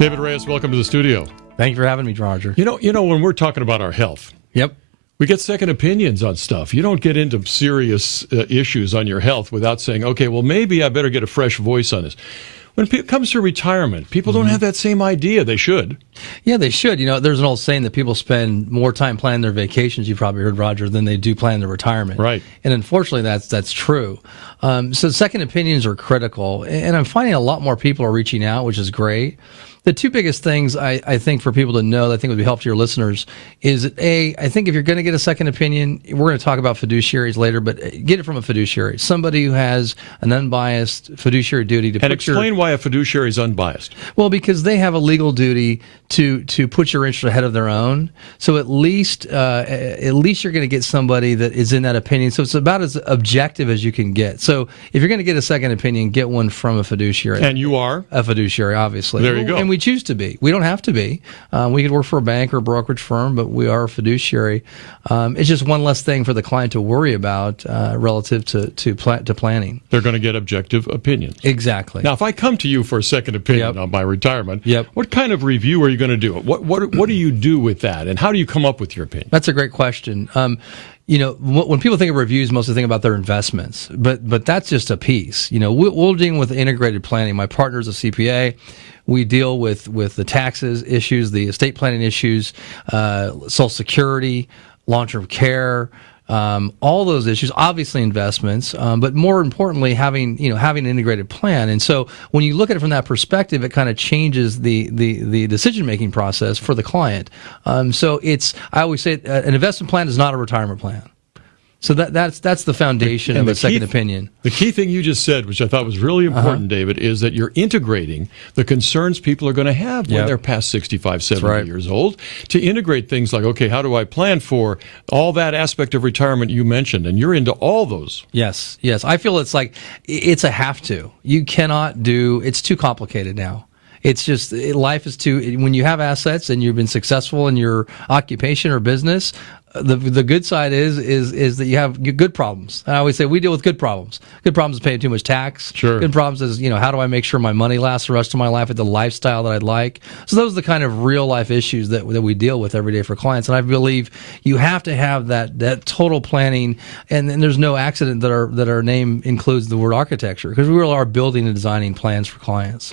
David Reyes, welcome to the studio. Thank you for having me, Roger. You know, when we're talking about our health, Yep. we get second opinions on stuff. You don't get into serious issues on your health without saying, okay, well, maybe I better get a fresh voice on this. When it comes to retirement, people don't have that same idea. They should. Yeah, they should. You know, there's an old saying that people spend more time planning their vacations, you probably heard, Roger, than they do planning their retirement. Right. And unfortunately, that's true. So second opinions are critical. And I'm finding a lot more people are reaching out, which is great. The two biggest things I think for people to know that I think would be helpful to your listeners is, A, I think if you're going to get a second opinion, we're going to talk about fiduciaries later, but get it from a fiduciary, somebody who has an unbiased fiduciary duty to And explain why a fiduciary is unbiased. Well, because they have a legal duty to put your interest ahead of their own. So at least you're going to get somebody that is in that opinion. So it's about as objective as you can get. So if you're going to get a second opinion, get one from a fiduciary. And you are? A fiduciary, obviously. There you go. And we choose to be. We don't have to be. We could work for a bank or a brokerage firm, but we are a fiduciary. It's just one less thing for the client to worry about relative to planning. They're going to get objective opinions. Exactly. Now, if I come to you for a second opinion on my retirement, what kind of review are you going to do? What do you do with that, and how do you come up with your opinion? That's a great question. You know, when people think of reviews, mostly think about their investments, but that's just a piece. You know, we'll deal with integrated planning. My partner's a CPA. We deal with the taxes issues, the estate planning issues, Social Security, long-term care, all those issues, obviously investments, but more importantly, having an integrated plan. And so when you look at it from that perspective, it kind of changes the decision-making process for the client. So I always say an investment plan is not a retirement plan. So that's the foundation of a second opinion. The key thing you just said, which I thought was really important, David, is that you're integrating the concerns people are going to have when they're past 65, 70 years old, to integrate things like, okay, how do I plan for all that aspect of retirement you mentioned? And you're into all those. Yes. I feel it's a have to. You cannot do, it's too complicated now. It's just, life is too, when you have assets and you've been successful in your occupation or business, the good side is that you have good problems. And I always say we deal with good problems. Good problems is paying too much tax. Sure. Good problems is, how do I make sure my money lasts the rest of my life at the lifestyle that I'd like? So those are the kind of real life issues that we deal with every day for clients. And I believe you have to have that total planning. And there's no accident that our name includes the word architecture, because we really are building and designing plans for clients.